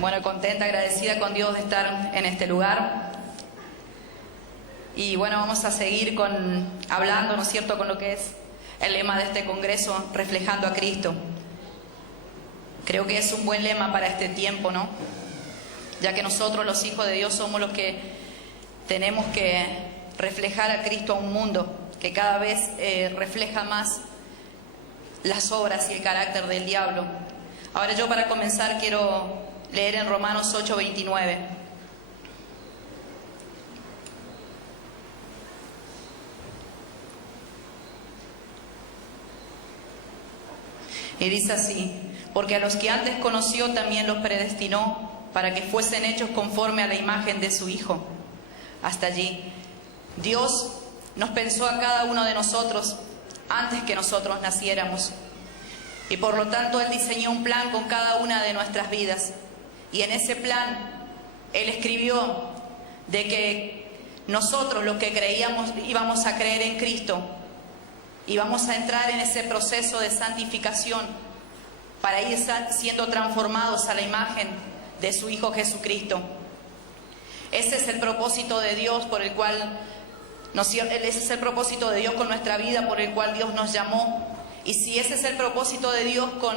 Bueno, contenta, agradecida con Dios de estar en este lugar. Y bueno, vamos a seguir hablando, ¿no es cierto?, con lo que es el lema de este congreso, reflejando a Cristo. Creo que es un buen lema para este tiempo, ¿no? Ya que nosotros, los hijos de Dios, somos los que tenemos que reflejar a Cristo a un mundo que cada vez refleja más las obras y el carácter del diablo. Ahora yo, para comenzar, quiero leer en Romanos 8:29. Y dice así: porque a los que antes conoció también los predestinó para que fuesen hechos conforme a la imagen de su Hijo. Hasta allí. Dios nos pensó a cada uno de nosotros antes que nosotros naciéramos. Y por lo tanto Él diseñó un plan con cada una de nuestras vidas. Y en ese plan Él escribió de que nosotros, los que creíamos, íbamos a creer en Cristo, íbamos a entrar en ese proceso de santificación para ir siendo transformados a la imagen de su Hijo Jesucristo. Ese es el propósito de Dios por el cual ese es el propósito de Dios con nuestra vida, por el cual Dios nos llamó. Y si ese es el propósito de Dios con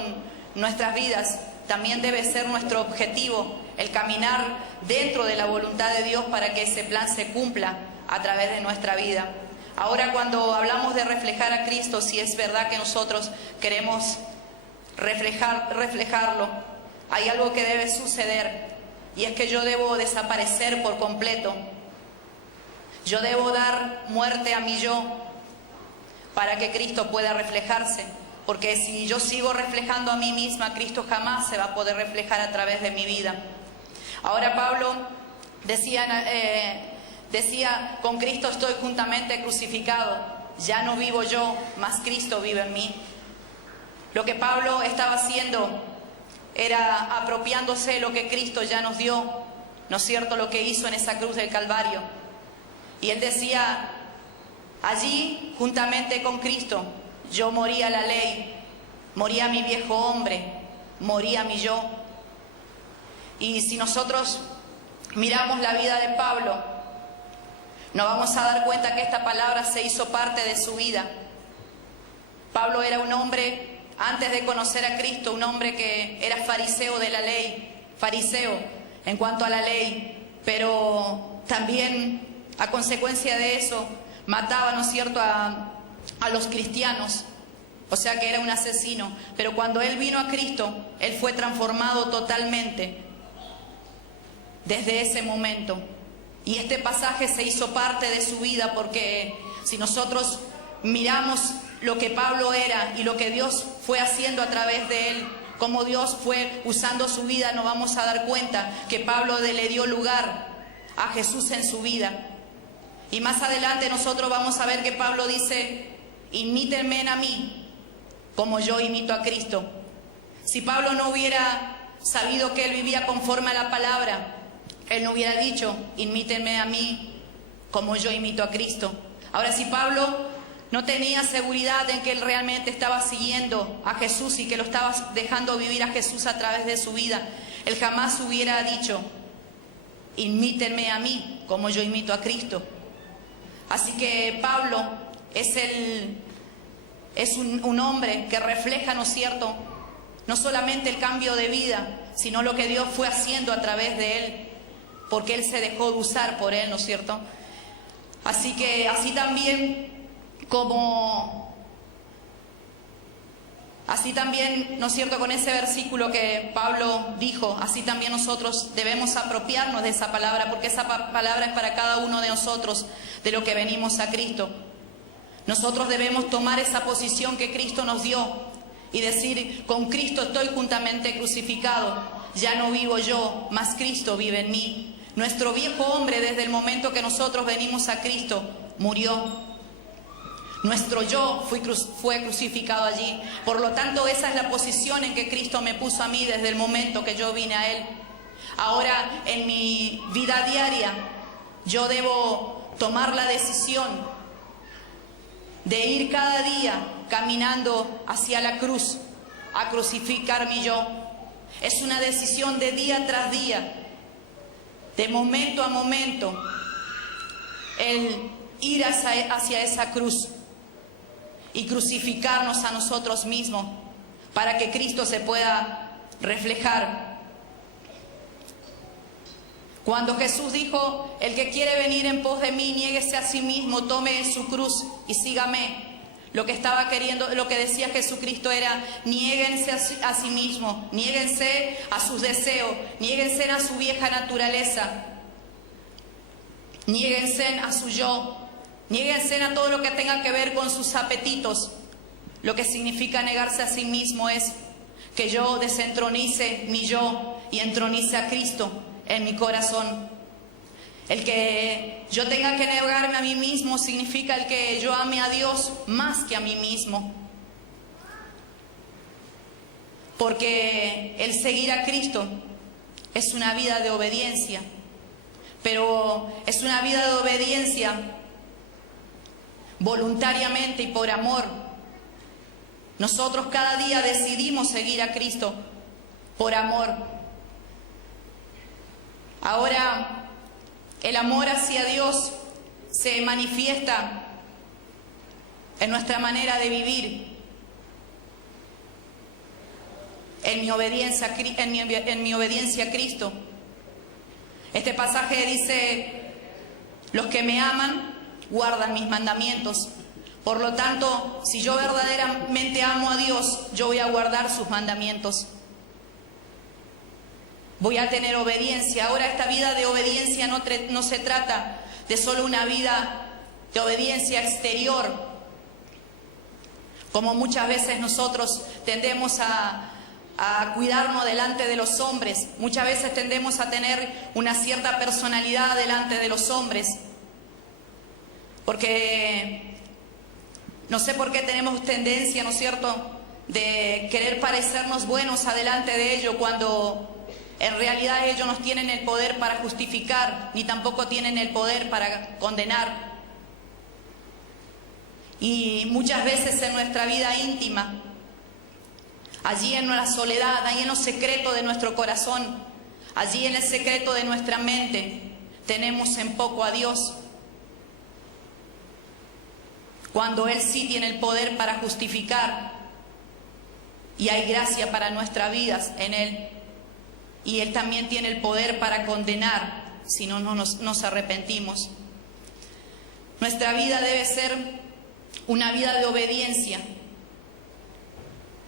nuestras vidas, también debe ser nuestro objetivo el caminar dentro de la voluntad de Dios para que ese plan se cumpla a través de nuestra vida. Ahora, cuando hablamos de reflejar a Cristo, si es verdad que nosotros queremos reflejarlo, hay algo que debe suceder, y es que yo debo desaparecer por completo. Yo debo dar muerte a mi yo para que Cristo pueda reflejarse, porque si yo sigo reflejando a mí misma, Cristo jamás se va a poder reflejar a través de mi vida. Ahora Pablo decía, con Cristo estoy juntamente crucificado, ya no vivo yo, mas Cristo vive en mí. Lo que Pablo estaba haciendo era apropiándose de lo que Cristo ya nos dio, ¿no es cierto?, lo que hizo en esa cruz del Calvario. Y él decía: allí, juntamente con Cristo, yo moría a la ley, moría a mi viejo hombre, moría a mi yo. Y si nosotros miramos la vida de Pablo, nos vamos a dar cuenta que esta palabra se hizo parte de su vida. Pablo era un hombre, antes de conocer a Cristo, un hombre que era fariseo de la ley, fariseo en cuanto a la ley, pero también a consecuencia de eso mataba, ¿no es cierto?, a los cristianos, o sea que era un asesino. Pero cuando él vino a Cristo, él fue transformado totalmente desde ese momento. Y este pasaje se hizo parte de su vida, porque si nosotros miramos lo que Pablo era y lo que Dios fue haciendo a través de él, cómo Dios fue usando su vida, nos vamos a dar cuenta que Pablo le dio lugar a Jesús en su vida. Y más adelante nosotros vamos a ver que Pablo dice: imítenme a mí como yo imito a Cristo. Si Pablo no hubiera sabido que él vivía conforme a la palabra, él no hubiera dicho: imítenme a mí como yo imito a Cristo. Ahora, si Pablo no tenía seguridad en que él realmente estaba siguiendo a Jesús y que lo estaba dejando vivir a Jesús a través de su vida, él jamás hubiera dicho: imítenme a mí como yo imito a Cristo. Así que Pablo es un hombre que refleja, ¿no es cierto?, no solamente el cambio de vida, sino lo que Dios fue haciendo a través de él, porque él se dejó de usar por él, ¿no es cierto? Así que así también, ¿no es cierto?, con ese versículo que Pablo dijo, así también nosotros debemos apropiarnos de esa palabra, porque esa palabra es para cada uno de nosotros, de lo que venimos a Cristo. Nosotros debemos tomar esa posición que Cristo nos dio y decir: con Cristo estoy juntamente crucificado, ya no vivo yo, mas Cristo vive en mí. Nuestro viejo hombre, desde el momento que nosotros venimos a Cristo, murió. Nuestro yo fue crucificado allí. Por lo tanto, esa es la posición en que Cristo me puso a mí desde el momento que yo vine a Él. Ahora, en mi vida diaria, yo debo tomar la decisión de ir cada día caminando hacia la cruz, a crucificar mi yo. Es una decisión de día tras día, de momento a momento, el ir hacia esa cruz y crucificarnos a nosotros mismos para que Cristo se pueda reflejar. Cuando Jesús dijo, el que quiere venir en pos de mí, niéguese a sí mismo, tome su cruz y sígame. Lo que decía Jesucristo era, niéguense a sí mismo, niéguense a sus deseos, niéguense a su vieja naturaleza, niéguense a su yo, niéguense a todo lo que tenga que ver con sus apetitos. Lo que significa negarse a sí mismo es que yo desentronice mi yo y entronice a Cristo en mi corazón. El que yo tenga que negarme a mí mismo significa el que yo ame a Dios más que a mí mismo. Porque el seguir a Cristo es una vida de obediencia, pero es una vida de obediencia voluntariamente y por amor. Nosotros cada día decidimos seguir a Cristo por amor. Ahora, el amor hacia Dios se manifiesta en nuestra manera de vivir, en mi obediencia a Cristo. Este pasaje dice, los que me aman guardan mis mandamientos. Por lo tanto, si yo verdaderamente amo a Dios, yo voy a guardar sus mandamientos. Voy a tener obediencia. Ahora, esta vida de obediencia no se trata de solo una vida de obediencia exterior, como muchas veces nosotros tendemos a cuidarnos delante de los hombres. Muchas veces tendemos a tener una cierta personalidad delante de los hombres, porque no sé por qué tenemos tendencia, ¿no es cierto?, de querer parecernos buenos adelante de ellos, cuando en realidad ellos no tienen el poder para justificar, ni tampoco tienen el poder para condenar. Y muchas veces en nuestra vida íntima, allí en la soledad, ahí en los secretos de nuestro corazón, allí en el secreto de nuestra mente, tenemos en poco a Dios, cuando Él sí tiene el poder para justificar, y hay gracia para nuestras vidas en Él. Y Él también tiene el poder para condenar si no nos arrepentimos. Nuestra vida debe ser una vida de obediencia,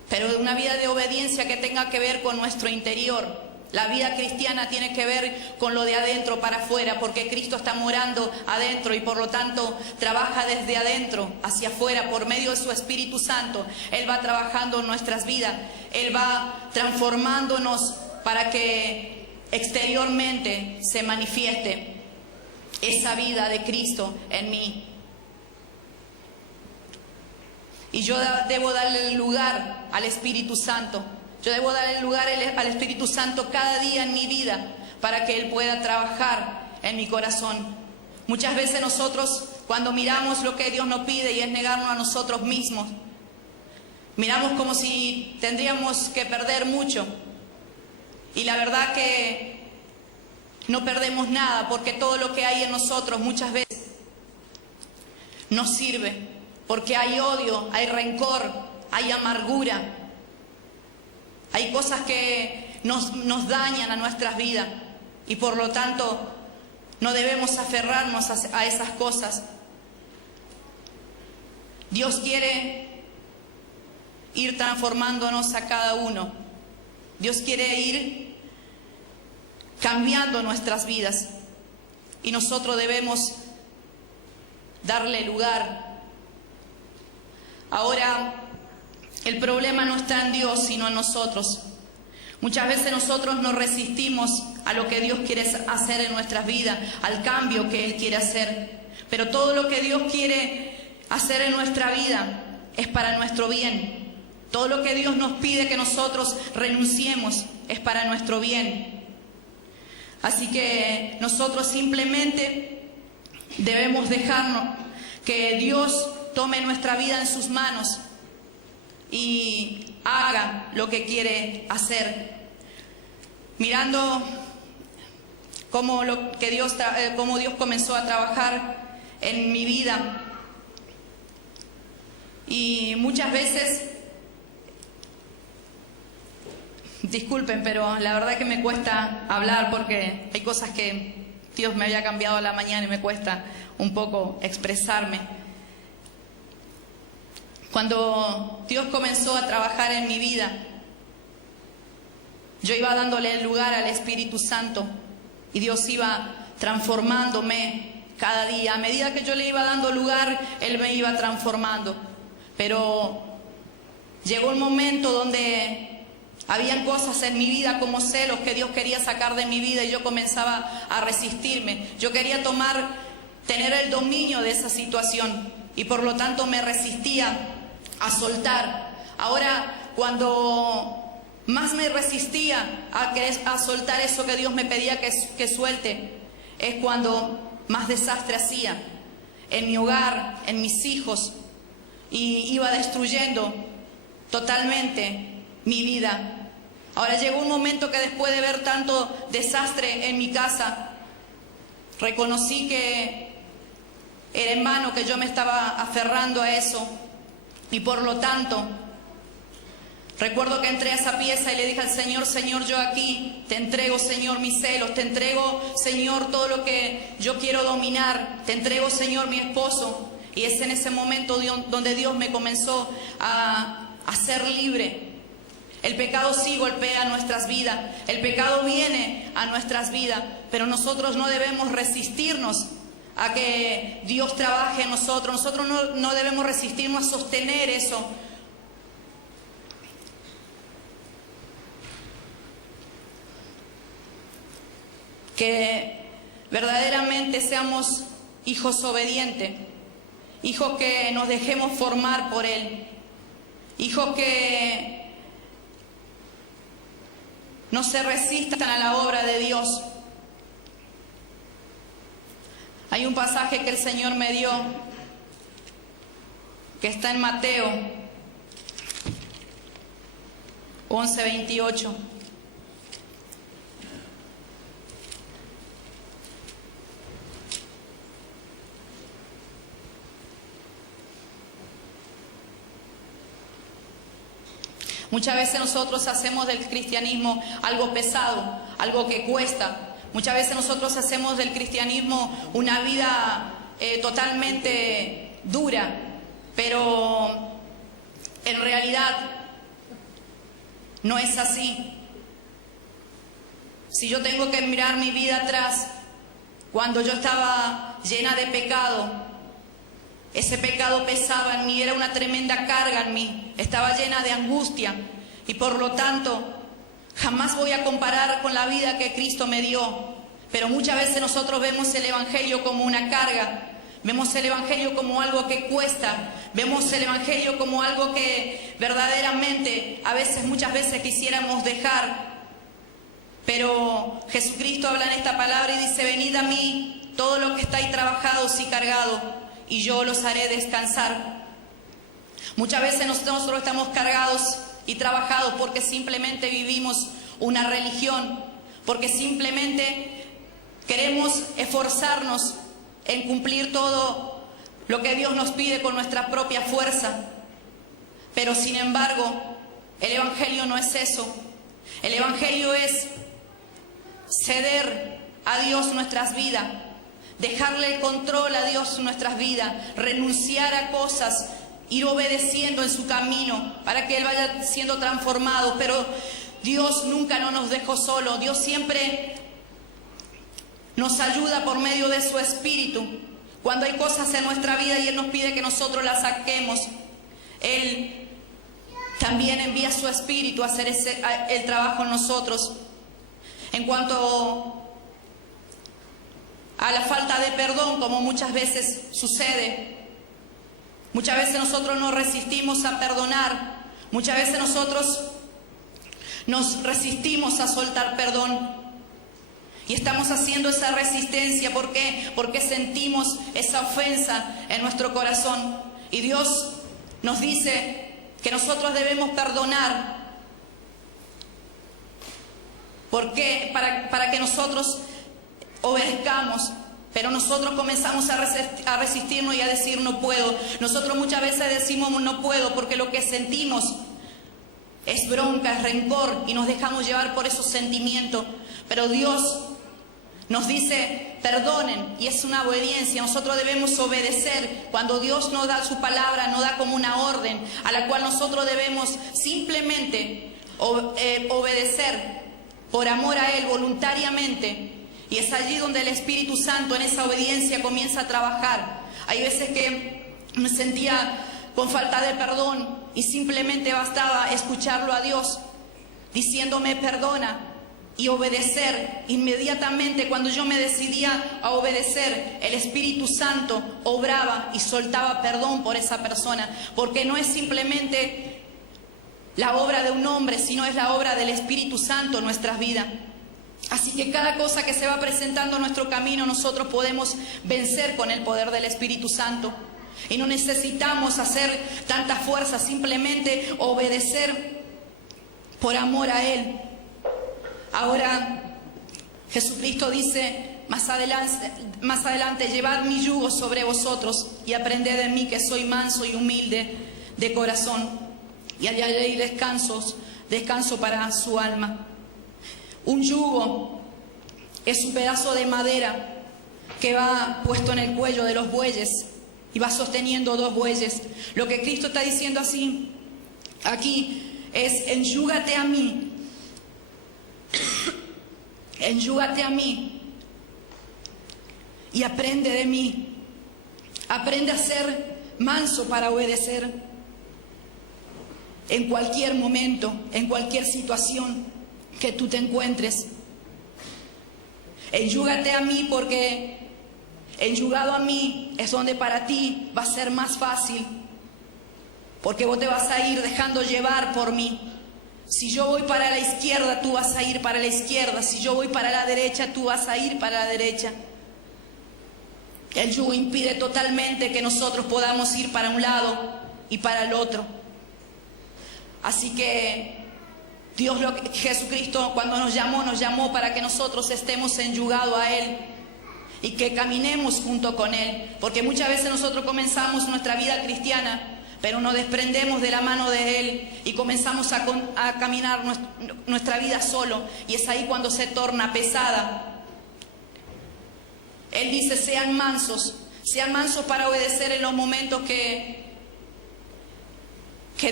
pero una vida de obediencia que tenga que ver con nuestro interior. La vida cristiana tiene que ver con lo de adentro para afuera, porque Cristo está morando adentro y por lo tanto trabaja desde adentro hacia afuera por medio de su Espíritu Santo. Él va trabajando en nuestras vidas, Él va transformándonos para que exteriormente se manifieste esa vida de Cristo en mí. Y yo debo darle lugar al Espíritu Santo. Yo debo darle lugar al Espíritu Santo cada día en mi vida para que Él pueda trabajar en mi corazón. Muchas veces nosotros, cuando miramos lo que Dios nos pide y es negarnos a nosotros mismos, miramos como si tendríamos que perder mucho. Y la verdad que no perdemos nada, porque todo lo que hay en nosotros muchas veces nos sirve, porque hay odio, hay rencor, hay amargura, hay cosas que nos dañan a nuestras vidas y por lo tanto no debemos aferrarnos a esas cosas. Dios quiere ir transformándonos a cada uno. Dios quiere ir cambiando nuestras vidas y nosotros debemos darle lugar. Ahora, el problema no está en Dios, sino en nosotros. Muchas veces nosotros nos resistimos a lo que Dios quiere hacer en nuestras vidas, al cambio que Él quiere hacer. Pero todo lo que Dios quiere hacer en nuestra vida es para nuestro bien. Todo lo que Dios nos pide que nosotros renunciemos es para nuestro bien. Así que nosotros simplemente debemos dejarnos que Dios tome nuestra vida en sus manos y haga lo que quiere hacer. mirando cómo Dios comenzó a trabajar en mi vida. Y muchas veces, disculpen, pero la verdad que me cuesta hablar porque hay cosas que Dios me había cambiado a la mañana y me cuesta un poco expresarme. Cuando Dios comenzó a trabajar en mi vida, yo iba dándole lugar al Espíritu Santo y Dios iba transformándome cada día. A medida que yo le iba dando lugar, Él me iba transformando. Pero llegó un momento donde habían cosas en mi vida como celos que Dios quería sacar de mi vida y yo comenzaba a resistirme. Yo quería tener el dominio de esa situación y por lo tanto me resistía a soltar. Ahora, cuando más me resistía a soltar eso que Dios me pedía que suelte, es cuando más desastre hacía en mi hogar, en mis hijos, y iba destruyendo totalmente mi vida. Ahora llegó un momento que después de ver tanto desastre en mi casa, reconocí que era en vano que yo me estaba aferrando a eso y por lo tanto recuerdo que entré a esa pieza y le dije al Señor: Señor, yo aquí te entrego, Señor, mis celos, te entrego, Señor, todo lo que yo quiero dominar, te entrego, Señor, mi esposo. Y es en ese momento donde Dios me comenzó a hacer libre. El pecado sí golpea nuestras vidas, el pecado viene a nuestras vidas, pero nosotros no debemos resistirnos a que Dios trabaje en nosotros. Nosotros no debemos resistirnos a sostener eso. Que verdaderamente seamos hijos obedientes, hijos que nos dejemos formar por Él, hijos que no se resistan a la obra de Dios. Hay un pasaje que el Señor me dio, que está en Mateo 11:28. Muchas veces nosotros hacemos del cristianismo algo pesado, algo que cuesta. Muchas veces nosotros hacemos del cristianismo una vida totalmente dura, pero en realidad no es así. Si yo tengo que mirar mi vida atrás, cuando yo estaba llena de pecado, ese pecado pesaba en mí, era una tremenda carga en mí, estaba llena de angustia y por lo tanto jamás voy a comparar con la vida que Cristo me dio. Pero muchas veces nosotros vemos el Evangelio como una carga, vemos el Evangelio como algo que cuesta, vemos el Evangelio como algo que verdaderamente muchas veces quisiéramos dejar. Pero Jesucristo habla en esta palabra y dice: venid a mí todos los que estáis trabajados y cargados, y yo los haré descansar. Muchas veces nosotros estamos cargados y trabajados porque simplemente vivimos una religión, porque simplemente queremos esforzarnos en cumplir todo lo que Dios nos pide con nuestra propia fuerza. Pero sin embargo, el Evangelio no es eso. El Evangelio es ceder a Dios nuestras vidas, dejarle el control a Dios en nuestras vidas, renunciar a cosas, ir obedeciendo en su camino para que Él vaya siendo transformado. Pero Dios nunca nos dejó solos. Dios siempre nos ayuda por medio de su Espíritu. Cuando hay cosas en nuestra vida y Él nos pide que nosotros las saquemos, Él también envía su Espíritu a hacer el trabajo en nosotros. En cuanto a la falta de perdón, como muchas veces sucede, muchas veces nosotros nos resistimos a perdonar, muchas veces nosotros nos resistimos a soltar perdón y estamos haciendo esa resistencia. ¿Por qué? Porque sentimos esa ofensa en nuestro corazón y Dios nos dice que nosotros debemos perdonar ¿Por qué? Para que nosotros obedezcamos. Pero nosotros comenzamos a resistirnos y a decir no puedo. Nosotros muchas veces decimos no puedo porque lo que sentimos es bronca, es rencor y nos dejamos llevar por esos sentimientos. Pero Dios nos dice perdonen y es una obediencia. Nosotros debemos obedecer. Cuando Dios nos da su palabra, nos da como una orden a la cual nosotros debemos simplemente obedecer por amor a Él voluntariamente. Y es allí donde el Espíritu Santo en esa obediencia comienza a trabajar. Hay veces que me sentía con falta de perdón y simplemente bastaba escucharlo a Dios diciéndome perdona y obedecer. Inmediatamente cuando yo me decidía a obedecer, el Espíritu Santo obraba y soltaba perdón por esa persona, porque no es simplemente la obra de un hombre, sino es la obra del Espíritu Santo en nuestras vidas. Así que cada cosa que se va presentando en nuestro camino, nosotros podemos vencer con el poder del Espíritu Santo. Y no necesitamos hacer tanta fuerza, simplemente obedecer por amor a Él. Ahora Jesucristo dice más adelante, llevad mi yugo sobre vosotros y aprended de mí que soy manso y humilde de corazón, y hallaréis descanso para su alma. Un yugo es un pedazo de madera que va puesto en el cuello de los bueyes y va sosteniendo dos bueyes. Lo que Cristo está diciendo así aquí es: enyúgate a mí, enyúgate a mí y aprende de mí. Aprende a ser manso para obedecer en cualquier momento, en cualquier situación que tú te encuentres. Enyúgate a mí, porque enyugado a mí es donde para ti va a ser más fácil, porque vos te vas a ir dejando llevar por mí. Si yo voy para la izquierda, tú vas a ir para la izquierda. Si yo voy para la derecha, tú vas a ir para la derecha. El yugo impide totalmente que nosotros podamos ir para un lado y para el otro. Así que Jesucristo, cuando nos llamó para que nosotros estemos enyugados a Él y que caminemos junto con Él. Porque muchas veces nosotros comenzamos nuestra vida cristiana, pero nos desprendemos de la mano de Él y comenzamos a caminar nuestra vida solo, y es ahí cuando se torna pesada. Él dice: sean mansos para obedecer en los momentos que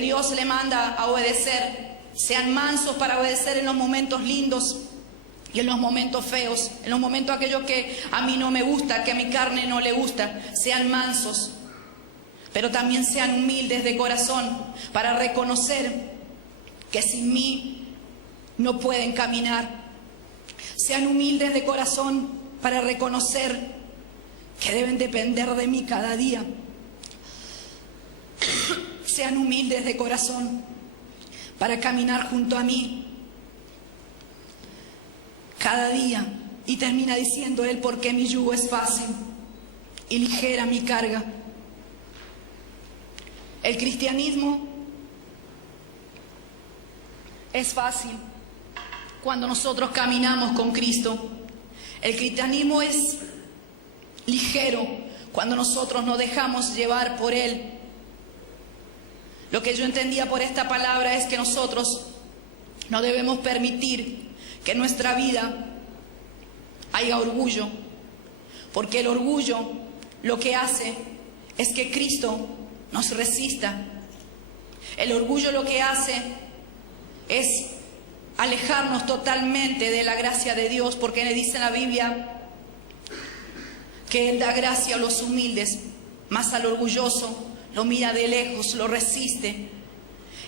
Dios le manda a obedecer. Sean mansos para obedecer en los momentos lindos y en los momentos feos, en los momentos aquellos que a mí no me gusta, que a mi carne no le gusta. Sean mansos, pero también sean humildes de corazón para reconocer que sin mí no pueden caminar. Sean humildes de corazón para reconocer que deben depender de mí cada día. Sean humildes de corazón para caminar junto a mí cada día. Y termina diciendo Él: porque mi yugo es fácil y ligera mi carga. El cristianismo es fácil cuando nosotros caminamos con Cristo. El cristianismo es ligero cuando nosotros nos dejamos llevar por Él. Lo que yo entendía por esta palabra es que nosotros no debemos permitir que en nuestra vida haya orgullo, porque el orgullo lo que hace es que Cristo nos resista. El orgullo lo que hace es alejarnos totalmente de la gracia de Dios, porque le dice en la Biblia que Él da gracia a los humildes, mas al orgulloso lo mira de lejos, lo resiste.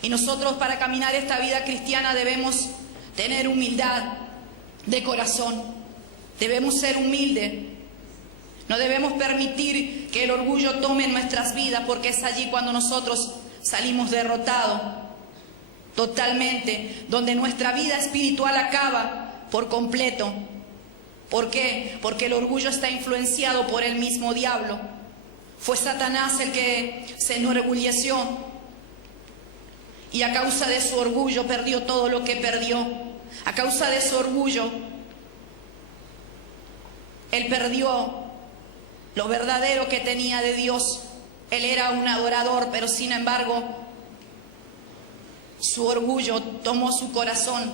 Y nosotros, para caminar esta vida cristiana, debemos tener humildad de corazón. Debemos ser humildes. No debemos permitir que el orgullo tome nuestras vidas, porque es allí cuando nosotros salimos derrotados totalmente, donde nuestra vida espiritual acaba por completo. ¿Por qué? Porque el orgullo está influenciado por el mismo diablo. Fue Satanás el que se enorgulleció y a causa de su orgullo perdió todo lo que perdió. A causa de su orgullo, él perdió lo verdadero que tenía de Dios. Él era un adorador, pero sin embargo, su orgullo tomó su corazón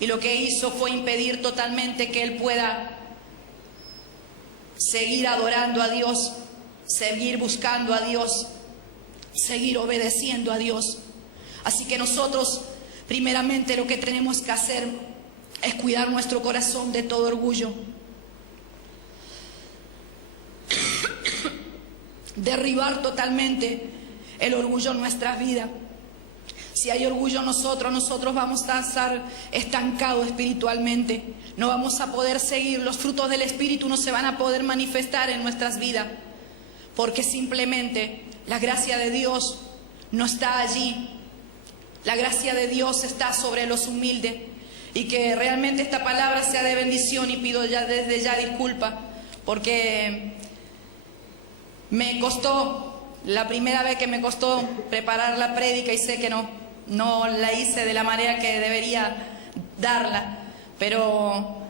y lo que hizo fue impedir totalmente que él pueda seguir adorando a Dios, seguir buscando a Dios, seguir obedeciendo a Dios. Así que nosotros, primeramente, lo que tenemos que hacer es cuidar nuestro corazón de todo orgullo. Derribar totalmente el orgullo en nuestras vidas. Si hay orgullo en nosotros vamos a estar estancados espiritualmente. No vamos a poder seguir. Los frutos del Espíritu no se van a poder manifestar en nuestras vidas. Porque simplemente la gracia de Dios no está allí. La gracia de Dios está sobre los humildes. Y que realmente esta palabra sea de bendición, y pido ya desde ya disculpa. Porque me costó, la primera vez que me costó preparar la prédica, y sé que no la hice de la manera que debería darla, pero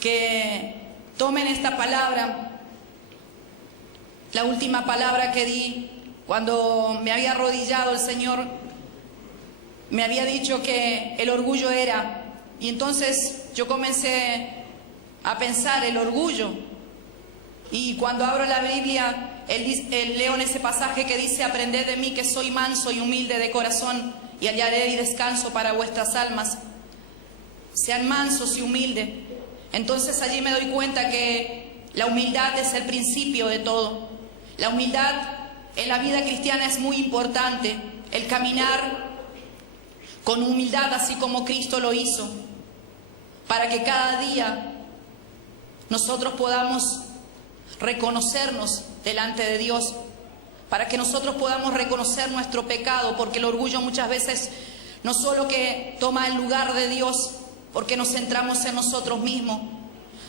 que tomen esta palabra, la última palabra que di cuando me había arrodillado. El Señor me había dicho que el orgullo era, y entonces yo comencé a pensar el orgullo, y cuando abro la Biblia, leo en ese pasaje que dice: aprended de mí que soy manso y humilde de corazón, y hallaréis descanso para vuestras almas. Sean mansos y humildes. Entonces allí me doy cuenta que la humildad es el principio de todo. La humildad en la vida cristiana es muy importante. El caminar con humildad, así como Cristo lo hizo, para que cada día nosotros podamos reconocernos delante de Dios, para que nosotros podamos reconocer nuestro pecado, porque el orgullo muchas veces no solo que toma el lugar de Dios porque nos centramos en nosotros mismos,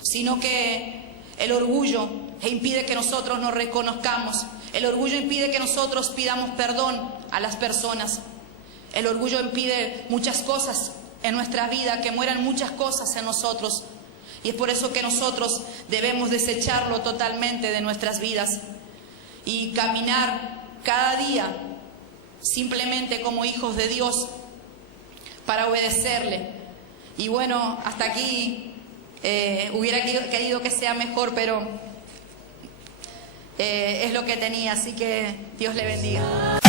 sino que el orgullo impide que nosotros nos reconozcamos. El orgullo impide que nosotros pidamos perdón a las personas. El orgullo impide muchas cosas en nuestra vida, que mueran muchas cosas en nosotros. Y es por eso que nosotros debemos desecharlo totalmente de nuestras vidas y caminar cada día simplemente como hijos de Dios para obedecerle. Y bueno, hasta aquí hubiera querido que sea mejor, pero es lo que tenía, así que Dios le bendiga.